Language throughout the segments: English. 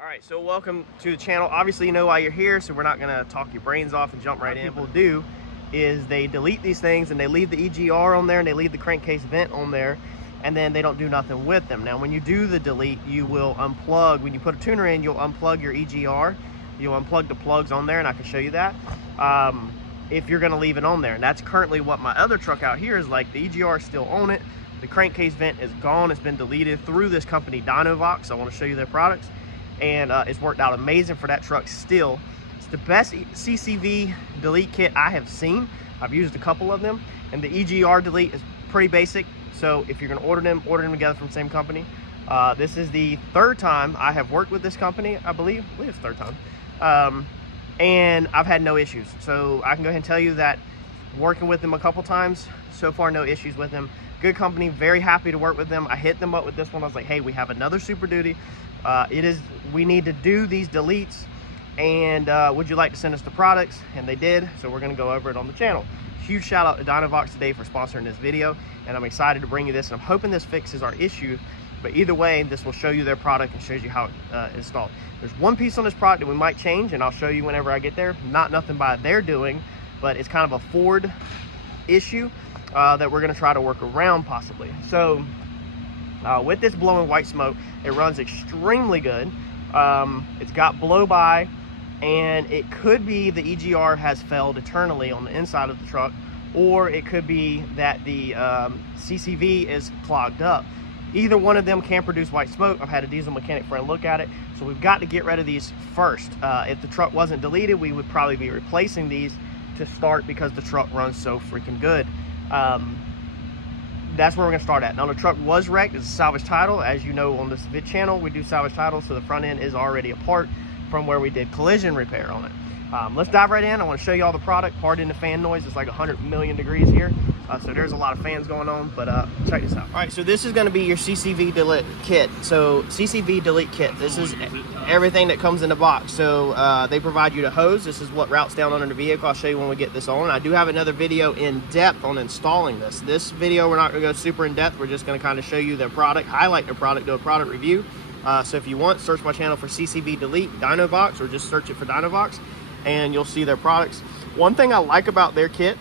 All right, so welcome to the channel. Obviously, you know why you're here, so we're not gonna talk your brains off and jump right in. What people do is they delete these things and they leave the EGR on there and they leave the crankcase vent on there, and then they don't do nothing with them. Now, when you do the delete, you will unplug. When you put a tuner in, you'll unplug your EGR. You'll unplug the plugs on there, and I can show you that if you're gonna leave it on there. And that's currently what my other truck out here is like. The EGR is still on it. The crankcase vent is gone. It's been deleted through this company, Dynovox. I wanna show you their products. And it's worked out amazing for that truck still. It's the best CCV delete kit I have seen. I've used a couple of them, and the EGR delete is pretty basic. So if you're gonna order them together from the same company. This is the third time I have worked with this company, I believe it's the third time. And I've had no issues. So I can go ahead and tell you that working with them a couple times, so far no issues with them. Good company, very happy to work with them. I hit them up with this one. I was like, hey, we have another Super Duty. We need to do these deletes, and would you like to send us the products? And they did, so we're gonna go over it on the channel. Huge shout out to Dynovox today for sponsoring this video, and I'm excited to bring you this, and I'm hoping this fixes our issue. But either way, this will show you their product and shows you how it's installed. There's one piece on this product that we might change, and I'll show you whenever I get there. Nothing by their doing, but it's kind of a Ford issue that we're gonna try to work around possibly. So with this blowing white smoke, it runs extremely good. It's got blow by, and it could be the EGR has failed eternally on the inside of the truck, or it could be that the CCV is clogged up. Either one of them can produce white smoke. I've had a diesel mechanic friend look at it, so we've got to get rid of these first. If the truck wasn't deleted, we would probably be replacing these to start because the truck runs so freaking good. That's where we're gonna start at. Now, the truck was wrecked. It's a salvage title. As you know, on this vid channel, we do salvage titles, so the front end is already apart from where we did collision repair on it. Let's dive right in. I want to show you all the product. Pardon the fan noise. It's like 100 million degrees here, so there's a lot of fans going on, but check this out. All right, so this is going to be your CCV delete kit. So CCV delete kit, this is everything that comes in the box. So they provide you the hose. This is what routes down under the vehicle. I'll show you when we get this on. I do have another video in depth on installing this. This video, we're not going to go super in depth. We're just going to kind of show you their product, highlight their product, do a product review. So if you want, search my channel for CCV delete Dynovox, or just search it for Dynovox, and you'll see their products. One thing I like about their kit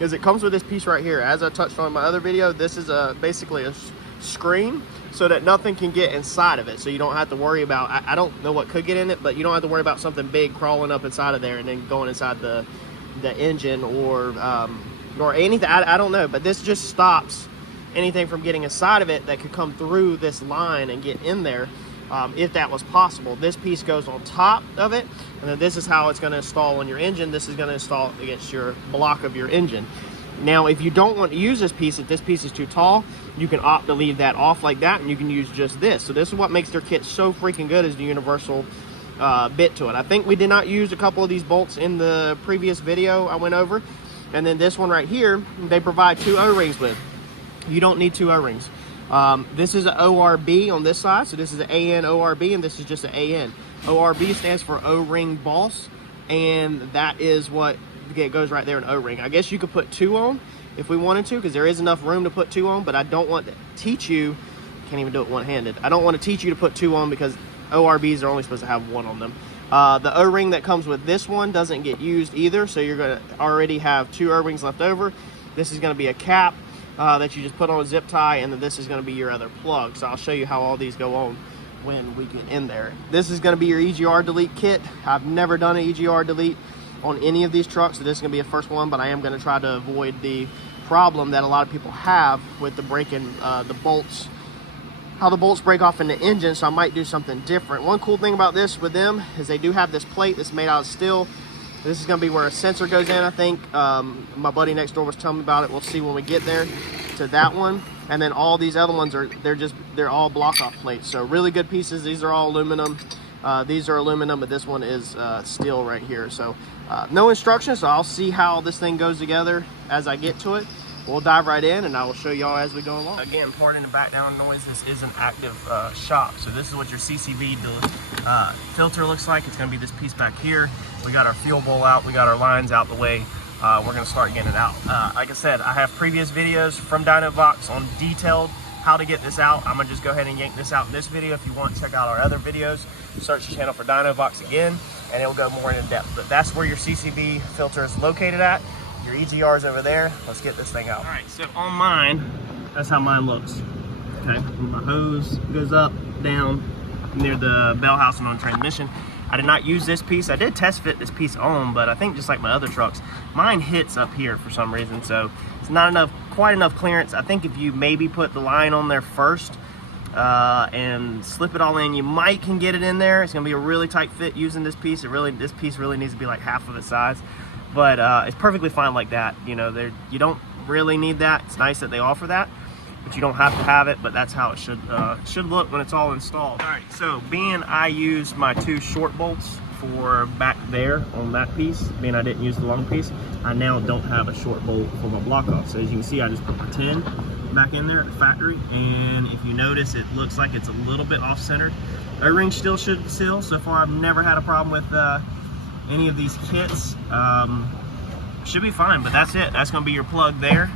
is it comes with this piece right here. As I touched on in my other video, this is basically a screen so that nothing can get inside of it. So you don't have to worry about, I don't know what could get in it, but you don't have to worry about something big crawling up inside of there and then going inside the engine or anything. I don't know, but this just stops anything from getting inside of it that could come through this line and get in there. If that was possible. This piece goes on top of it, and then this is how it's going to install on your engine. This is going to install against your block of your engine. Now, if you don't want to use this piece, if this piece is too tall, you can opt to leave that off like that, and you can use just this. So this is what makes their kit so freaking good, is the universal bit to it. I think we did not use a couple of these bolts in the previous video I went over, and then this one right here, they provide 2 O-rings with. You don't need 2 O-rings. This is an ORB on this side, so this is an AN ORB, and this is just an AN. ORB stands for O-ring boss, and that is what it goes right there, an O-ring. I guess you could put 2 on if we wanted to, because there is enough room to put 2 on, but I don't want to teach you, can't even do it one-handed. I don't want to teach you to put 2 on because ORBs are only supposed to have 1 on them. The O-ring that comes with this one doesn't get used either, so you're going to already have 2 O-rings left over. This is going to be a cap that you just put on a zip tie, and then this is going to be your other plug. So I'll show you how all these go on when we get in there. This is going to be your EGR delete kit. I've never done an EGR delete on any of these trucks, so this is going to be a first one, but I am going to try to avoid the problem that a lot of people have with the breaking the bolts, how the bolts break off in the engine, so I might do something different. One cool thing about this with them is they do have this plate that's made out of steel. This is going to be where a sensor goes in, I think. My buddy next door was telling me about it. We'll see when we get there to that one. And then all these other ones they're all block-off plates. So really good pieces. These are all aluminum. These are aluminum, but this one is steel right here. So no instructions, so I'll see how this thing goes together as I get to it. We'll dive right in, and I will show y'all as we go along. Again, pardon the background noise. This is an active shop. So this is what your CCV filter looks like. It's going to be this piece back here. We got our fuel bowl out. We got our lines out the way. We're going to start getting it out. Like I said, I have previous videos from Dynovox on detailed how to get this out. I'm going to just go ahead and yank this out in this video. If you want, check out our other videos. search the channel for Dynovox again, and it'll go more in depth. But that's where your CCV filter is located at. Your EGR is over there. Let's get this thing out. All right, so on mine, that's how mine looks. Okay, my hose goes up, down, near the bell housing on the transmission. I did not use this piece. I did test fit this piece on, but I think just like my other trucks, mine hits up here for some reason, so it's not quite enough clearance. I think if you maybe put the line on there first and slip it all in, you might can get it in there. It's gonna be a really tight fit using this piece. This piece really needs to be like half of its size, but it's perfectly fine like that. You know, you don't really need that. It's nice that they offer that, but you don't have to have it. But that's how it should look when it's all installed. All right, so being I used my 2 short bolts for back there on that piece, being I didn't use the long piece, I now don't have a short bolt for my block off. So as you can see, I just put my 10 back in there at the factory, and if you notice, it looks like it's a little bit off-centered. O-ring still should seal. So far, I've never had a problem with any of these kits. Should be fine, but that's it. That's gonna be your plug there,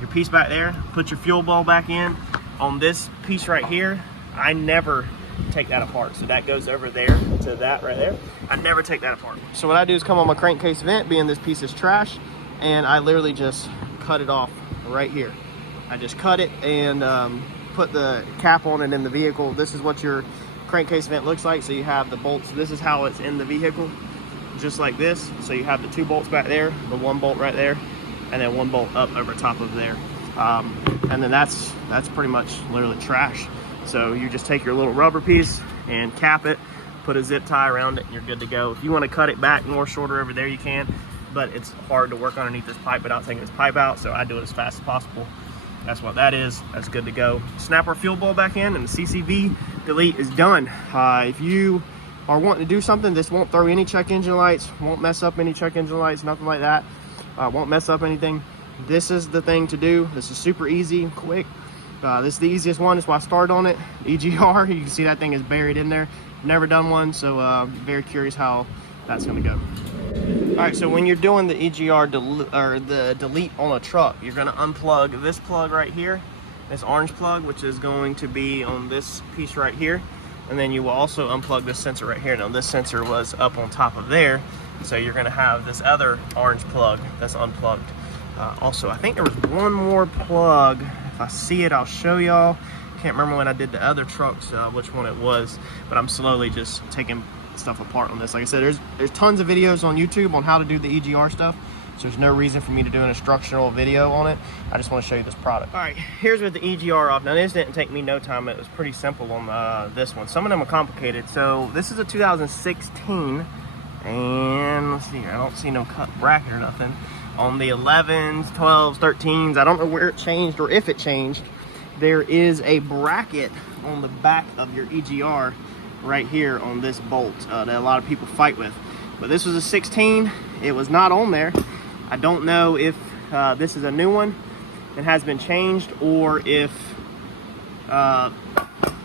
your piece back there. Put your fuel bowl back in. On this piece right here, I never take that apart. So that goes over there to that right there. I never take that apart. So what I do is come on my crankcase vent, being this piece is trash, and I literally just cut it off right here. I just cut it and put the cap on it in the vehicle. This is what your crankcase vent looks like. So you have the bolts. This is how it's in the vehicle, just like this. So you have the 2 bolts back there, the 1 bolt right there, and then 1 bolt up over top of there. And then that's pretty much literally trash. So you just take your little rubber piece and cap it, put a zip tie around it, and you're good to go. If you want to cut it back more shorter over there, you can, but it's hard to work underneath this pipe without taking this pipe out, so I do it as fast as possible. That's what that is. That's good to go. Snap our fuel bowl back in, and the CCV delete is done. If you are wanting to do something, this won't throw any check engine lights, won't mess up any check engine lights, nothing like that. Won't mess up anything. This is the thing to do. This is super easy, quick. This is the easiest one. That's why I started on it. EGR, you can see that thing is buried in there. Never done one, so very curious how that's gonna go. All right, so when you're doing the EGR or the delete on a truck, you're gonna unplug this plug right here, this orange plug, which is going to be on this piece right here. And then you will also unplug this sensor right here. Now this sensor was up on top of there, so you're gonna have this other orange plug that's unplugged. Also, I think there was one more plug. If I see it, I'll show y'all. Can't remember when I did the other trucks, which one it was, but I'm slowly just taking stuff apart on this. Like I said, there's tons of videos on YouTube on how to do the EGR stuff, so there's no reason for me to do an instructional video on it. I just want to show you this product. All right, here's with the EGR off. Now this didn't take me no time. It was pretty simple on this one. Some of them are complicated. So this is a 2016, and let's see here, I don't see no cut bracket or nothing. On the 11s, 12s, 13s, I don't know where it changed or if it changed. There is a bracket on the back of your EGR right here on this bolt that a lot of people fight with. But this was a 16. It was not on there. I don't know if this is a new one and has been changed, or if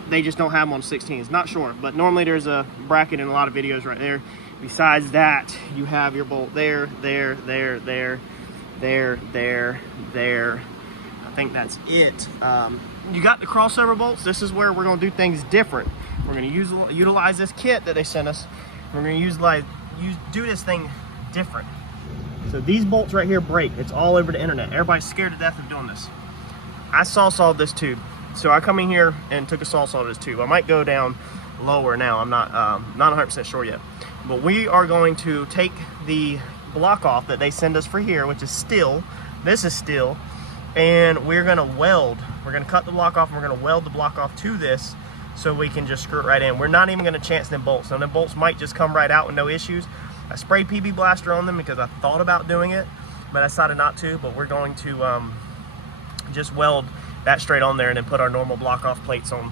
they just don't have them on 16s. Not sure, but normally there's a bracket in a lot of videos right there. Besides that, you have your bolt there, there, there, there, there, there, there. I think that's it. You got the crossover bolts. This is where we're gonna do things different. We're gonna utilize this kit that they sent us. We're gonna do this thing different. So these bolts right here break. It's all over the internet. Everybody's scared to death of doing this. I saw this tube. So I come in here and took a saw to this tube. I might go down lower now. I'm not 100% sure yet. But we are going to take the block off that they send us for here, which is steel. This is steel. And we're gonna weld. We're gonna cut the block off, and we're gonna weld the block off to this, so we can just screw it right in. We're not even gonna chance them bolts. Now them bolts might just come right out with no issues. I sprayed PB Blaster on them because I thought about doing it, but I decided not to. But we're going to just weld that straight on there, and then put our normal block off plates on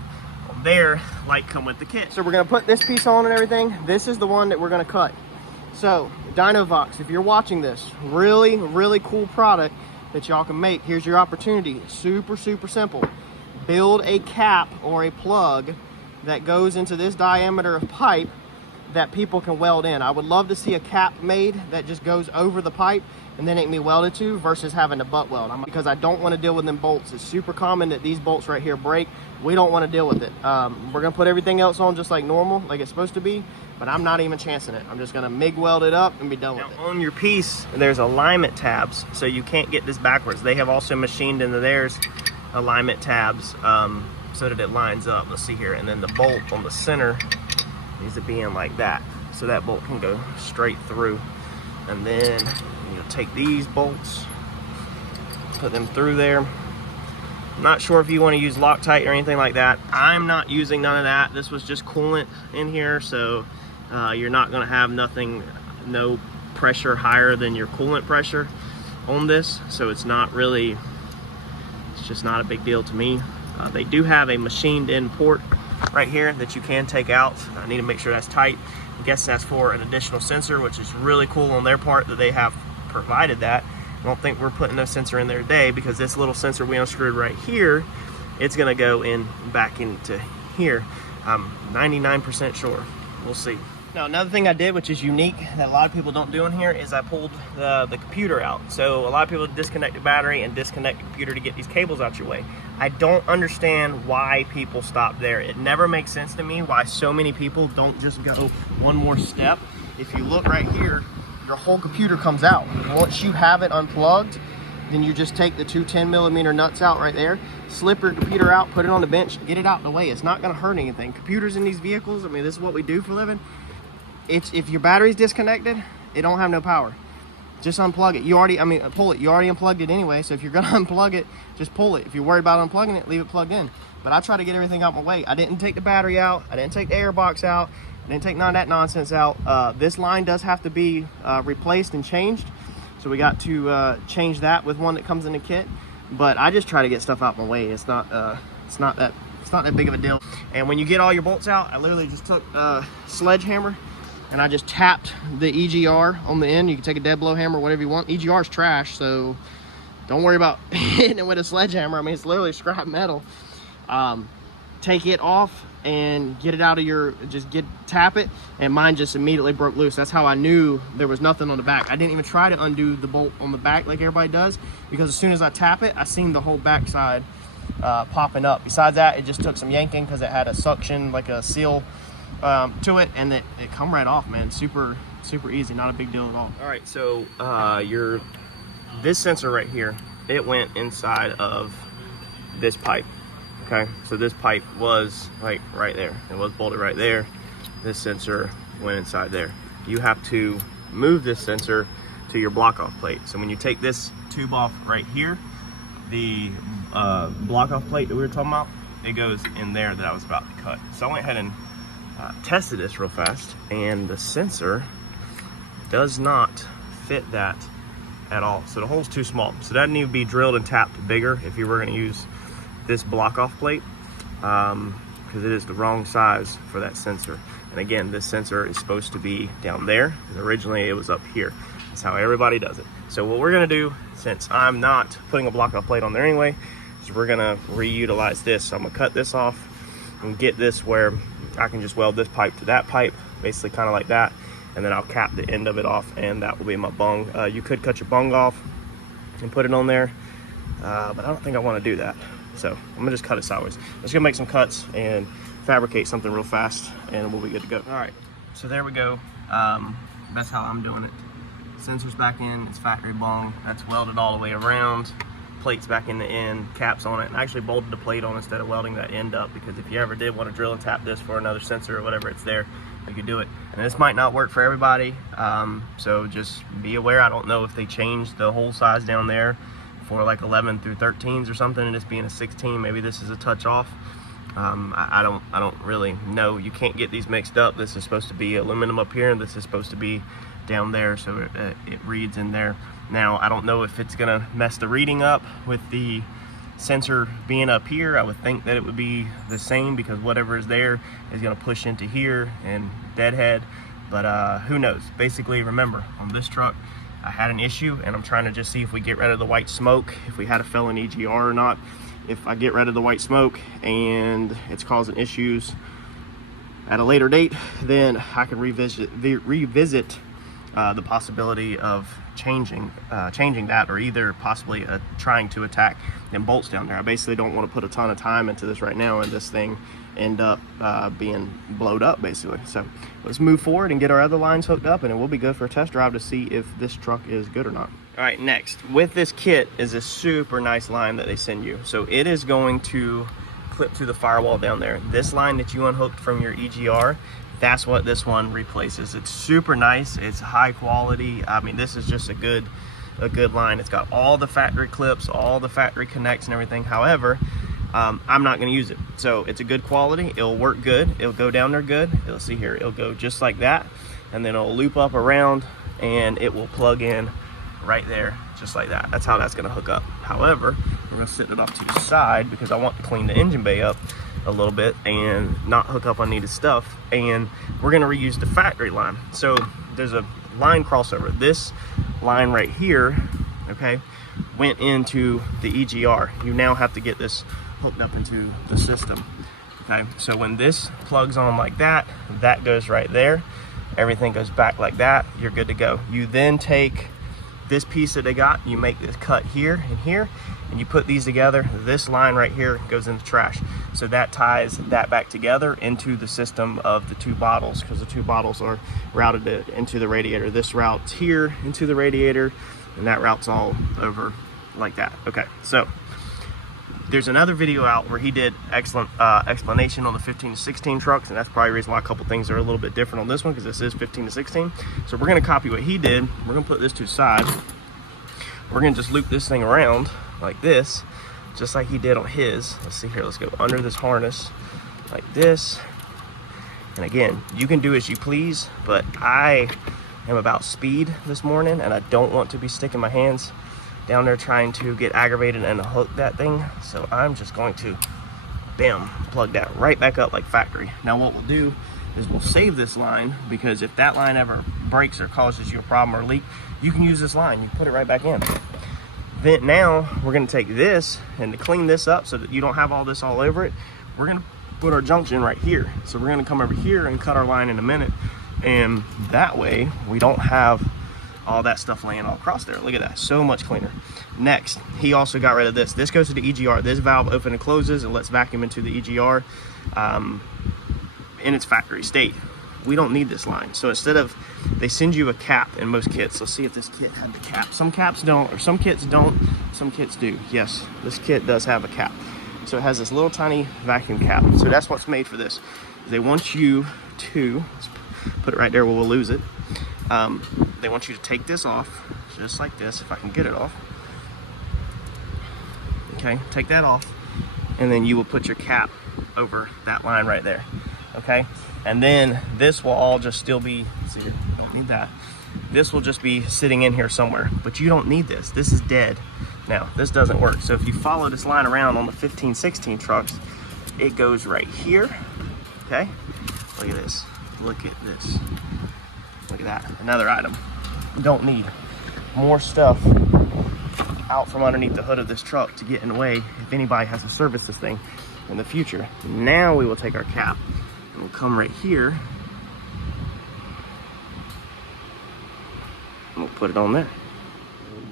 there, like come with the kit. So we're gonna put this piece on and everything. This is the one that we're gonna cut. So Dynovox, if you're watching this, really, really cool product that y'all can make. Here's your opportunity. Super, super simple. Build a cap or a plug that goes into this diameter of pipe that people can weld in. I would love to see a cap made that just goes over the pipe and then it can be welded to, versus having a butt weld. Because I don't want to deal with them bolts. It's super common that these bolts right here break. We don't want to deal with it. We're gonna put everything else on just like normal, like it's supposed to be, but I'm not even chancing it. I'm just gonna MIG weld it up and be done with it. On your piece, there's alignment tabs, so you can't get this backwards. They have also machined into theirs alignment tabs so that it lines up. Let's see here, and then the bolt on the center needs to be in like that, so that bolt can go straight through. And then you take these bolts, put them through there. I'm not sure if you want to use Loctite or anything like that. I'm not using none of that. This was just coolant in here, so you're not going to have no pressure higher than your coolant pressure on this, so it's just not a big deal to me. They do have a machined in port right here that you can take out. I need to make sure that's tight. I guess that's for an additional sensor, which is really cool on their part that they have provided that. I don't think we're putting no sensor in there today, because this little sensor we unscrewed right here, it's gonna go in back into here. I'm 99% sure. We'll see. Now, another thing I did, which is unique, that a lot of people don't do in here, is I pulled the computer out. So a lot of people disconnect the battery and disconnect the computer to get these cables out your way. I don't understand why people stop there. It never makes sense to me why so many people don't just go one more step. If you look right here, your whole computer comes out. Once you have it unplugged, then you just take the two 10mm nuts out right there, slip your computer out, put it on the bench, get it out of the way. It's not gonna hurt anything. Computers in these vehicles, I mean, this is what we do for a living. If your battery's disconnected, it don't have no power. Just unplug it. Pull it. You already unplugged it anyway, so if you're gonna unplug it, just pull it. If you're worried about unplugging it, leave it plugged in. But I try to get everything out my way. I didn't take the battery out. I didn't take the air box out. I didn't take none of that nonsense out. This line does have to be replaced and changed, so we got to change that with one that comes in the kit. But I just try to get stuff out my way. It's not that big of a deal. And when you get all your bolts out, I literally just took a sledgehammer and I just tapped the EGR on the end. You can take a dead blow hammer, whatever you want. EGR is trash, so don't worry about hitting it with a sledgehammer. I mean, it's literally scrap metal. Take it off and get it out of tap it, and mine just immediately broke loose. That's how I knew there was nothing on the back. I didn't even try to undo the bolt on the back like everybody does, because as soon as I tap it, I seen the whole back side popping up. Besides that, it just took some yanking because it had a suction, like a seal to it, and it come right off, man. Super easy, not a big deal at all. All right, so this sensor right here, it went inside of this pipe. Okay, so this pipe was like right there. It was bolted right there. This sensor went inside there. You have to move this sensor to your block-off plate. So when you take this tube off right here, the block-off plate that we were talking about, it goes in there that I was about to cut. So I went ahead and tested this real fast, and the sensor does not fit that at all. So the hole's too small. So that needs to be drilled and tapped bigger if you were going to use this block-off plate, because it is the wrong size for that sensor. And again, this sensor is supposed to be down there, because originally it was up here. That's how everybody does it. So what we're gonna do, since I'm not putting a block-off plate on there anyway, is we're gonna reutilize this. So I'm gonna cut this off and get this where I can just weld this pipe to that pipe, basically kind of like that, and then I'll cap the end of it off, and that will be my bung. You could cut your bung off and put it on there, but I don't think I want to do that. So I'm gonna just cut it sideways. Let's go make some cuts and fabricate something real fast, and we'll be good to go. All right, so there we go. That's how I'm doing it. Sensor's back in, it's factory bung. That's welded all the way around. Plate's back in the end, caps on it. And I actually bolted the plate on instead of welding that end up, because if you ever did want to drill and tap this for another sensor or whatever, it's there. You could do it. And this might not work for everybody, so just be aware. I don't know if they changed the hole size down there for like 11 through 13s or something, and this being a 16, maybe this is a touch off. I don't really know. You can't get these mixed up. This is supposed to be aluminum up here, and this is supposed to be down there, so it reads in there. Now, I don't know if it's gonna mess the reading up with the sensor being up here. I would think that it would be the same, because whatever is there is gonna push into here and deadhead, but who knows. Basically, remember, on this truck, I had an issue, and I'm trying to just see if we get rid of the white smoke, if we had a felon EGR or not. If I get rid of the white smoke and it's causing issues, at a later date, then I can revisit the possibility of changing that, or either possibly trying to attack them bolts down there. I basically don't want to put a ton of time into this right now and this thing end up being blowed up basically. So let's move forward and get our other lines hooked up, and it will be good for a test drive to see if this truck is good or not. All right, next with this kit is a super nice line that they send you. So it is going to clip through the firewall down there. This line that you unhooked from your EGR, that's what this one replaces. It's super nice, it's high quality. I mean, this is just a good line. It's got all the factory clips, all the factory connects and everything. However, I'm not going to use it, so it's a good quality. It'll work good, it'll go down there good. You'll see here, it'll go just like that, and then it'll loop up around and it will plug in right there just like that. That's how that's going to hook up. However, we're going to sit it off to the side because I want to clean the engine bay up a little bit and not hook up unneeded stuff, and we're going to reuse the factory line. So there's a line crossover. This line right here, okay, went into the EGR. You now have to get this hooked up into the system. Okay, so when this plugs on like that, that goes right there, everything goes back like that, you're good to go. You then take this piece that they got, you make this cut here and here, and you put these together. This line right here goes in the trash, so that ties that back together into the system of the two bottles, because the two bottles are routed into the radiator. This route's here into the radiator, and that route's all over like that. Okay, so there's another video out where he did excellent explanation on the 15 to 16 trucks, and that's probably the reason why a couple things are a little bit different on this one, because this is 15 to 16. So we're going to copy what he did. We're going to put this to the side. We're going to just loop this thing around like this, just like he did on his. Let's see here, let's go under this harness like this. And again, you can do as you please, but I am about speed this morning, and I don't want to be sticking my hands down there trying to get aggravated and hook that thing. So I'm just going to, bam, plug that right back up like factory. Now what we'll do is we'll save this line, because if that line ever breaks or causes you a problem or leak, you can use this line. You put it right back in. Then now we're going to take this, and to clean this up so that you don't have all this all over it, we're going to put our junction right here. So we're going to come over here and cut our line in a minute, and that way we don't have all that stuff laying all across there. Look at that, so much cleaner. Next, he also got rid of this. This goes to the EGR. This valve opens and closes and lets vacuum into the EGR in its factory state. We don't need this line. So instead of, they send you a cap in most kits. Let's see if this kit had the cap. Some caps don't, or some kits don't, some kits do. Yes, this kit does have a cap. So it has this little tiny vacuum cap. So that's what's made for this. They want you to, let's put it right there where we'll lose it. They want you to take this off, just like this, if I can get it off. Okay, take that off, and then you will put your cap over that line right there. Okay, and then this will all just still be, see here, don't need that. This will just be sitting in here somewhere, but you don't need this. This is dead. Now, this doesn't work. So if you follow this line around on the 15, 16 trucks, it goes right here. Okay, look at this. Look at this. Look at that, another item. Don't need more stuff out from underneath the hood of this truck to get in the way if anybody has to service this thing in the future. Now we will take our cap and we'll come right here and we'll put it on there.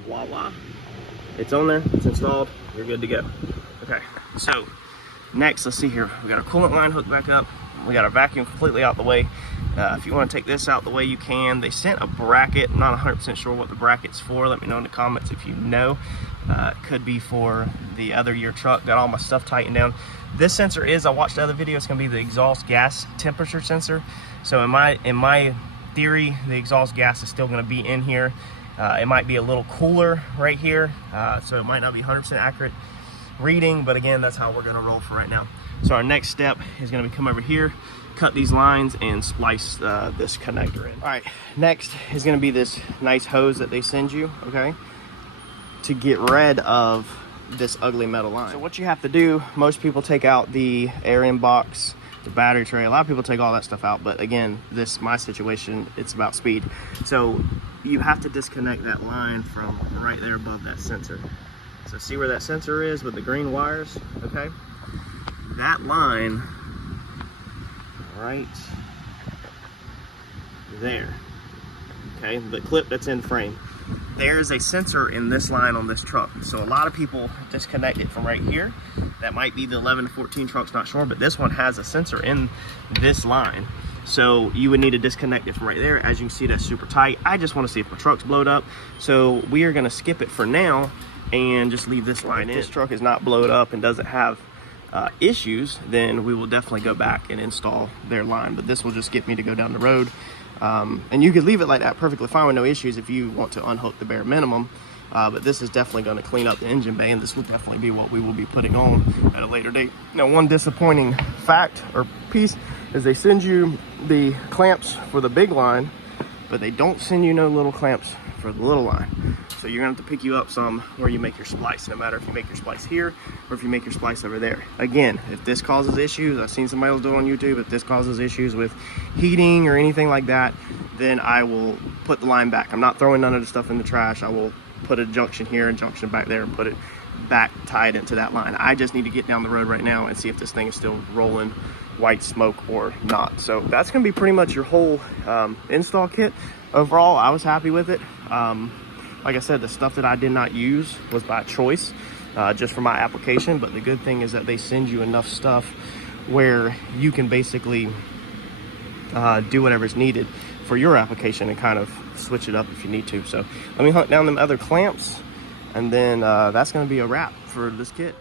Voila. It's on there, it's installed, you're good to go. Okay, so next, let's see here. We got our coolant line hooked back up. We got our vacuum completely out the way. If you want to take this out the way, you can. They sent a bracket. I'm not 100% sure what the bracket's for. Let me know in the comments if you know. It could be for the other year truck. Got all my stuff tightened down. This sensor is, I watched the other video, it's going to be the exhaust gas temperature sensor. So in my theory, the exhaust gas is still going to be in here. It might be a little cooler right here, so it might not be 100% accurate reading, but again, that's how we're going to roll for right now. So our next step is going to be come over here, cut these lines, and splice this connector in. All right, next is going to be this nice hose that they send you, okay, to get rid of this ugly metal line. So what you have to do, most people take out the air in box, the battery tray. A lot of people take all that stuff out, but again, my situation, it's about speed. So you have to disconnect that line from right there above that sensor. So see where that sensor is with the green wires, okay? That line right there. Okay, the clip that's in frame. There's a sensor in this line on this truck. So a lot of people disconnect it from right here. That might be the 11 to 14 trucks, not sure, but this one has a sensor in this line. So you would need to disconnect it from right there. As you can see, that's super tight. I just want to see if my truck's blowed up. So we are gonna skip it for now and just leave this line in. If this truck is not blowed up and doesn't have issues, then we will definitely go back and install their line. But this will just get me to go down the road. And you could leave it like that perfectly fine with no issues if you want to unhook the bare minimum. But this is definitely going to clean up the engine bay, and this will definitely be what we will be putting on at a later date. Now, one disappointing fact or piece is they send you the clamps for the big line, but they don't send you no little clamps for the little line. So you're gonna have to pick you up some where you make your splice, no matter if you make your splice here or if you make your splice over there. Again, if this causes issues, I've seen somebody else do it on YouTube, if this causes issues with heating or anything like that, then I will put the line back. I'm not throwing none of the stuff in the trash. I will put a junction here and junction back there and put it back tied into that line. I just need to get down the road right now and see if this thing is still rolling white smoke or not. So that's gonna be pretty much your whole install kit. Overall, I was happy with it. Like I said, the stuff that I did not use was by choice, just for my application. But the good thing is that they send you enough stuff where you can basically do whatever's needed for your application and kind of switch it up if you need to. So let me hunt down them other clamps, and then that's gonna be a wrap for this kit.